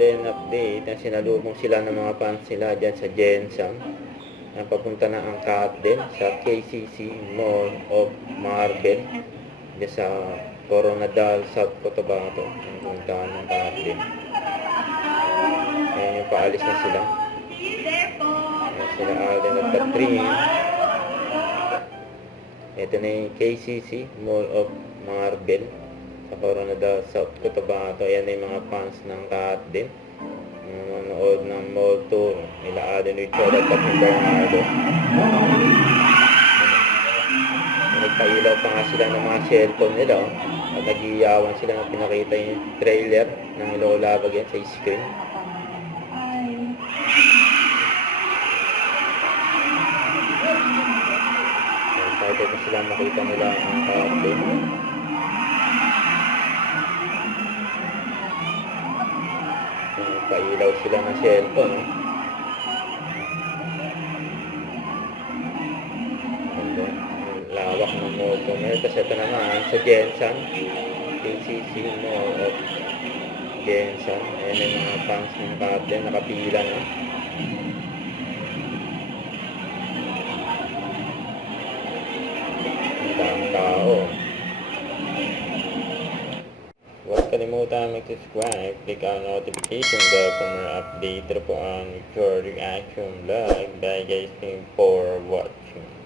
then update na sinalubong sila ng mga fans nila dyan sa Jensen. Papunta na ang cut din sa KCC Mall of Marble dyan sa Coronadal, South Cotabato. Ang puntahan ng cut din. Ayan yung paalis na sila. Ayan sila Alden at Catherine. Ito na yung KCC Mall of Marble sa Coronadal, South Cotabato. Ayan na yung mga fans ng cut din. Manonood ng mall tour nila Alden Richard at Catherine Bernardo. Nagpailaw pa nga sila ng mga cellphone nila. At nag-iyawan sila na pinakita yung trailer ng Lola Bagyan sa screen. Excited na sila makita nila ang update. Pailaw sila ng cellphone. Lawak ng mall to. Tapos ito naman sa Jensen, KCC Mall of Jensen. Ayan yung mga fans ng Captain, nakapila na. Ang daming tao. Huwag kalimutan mag-subscribe, click ang notification bell for more update po ang your reaction vlog. Bye guys, thank you for watching.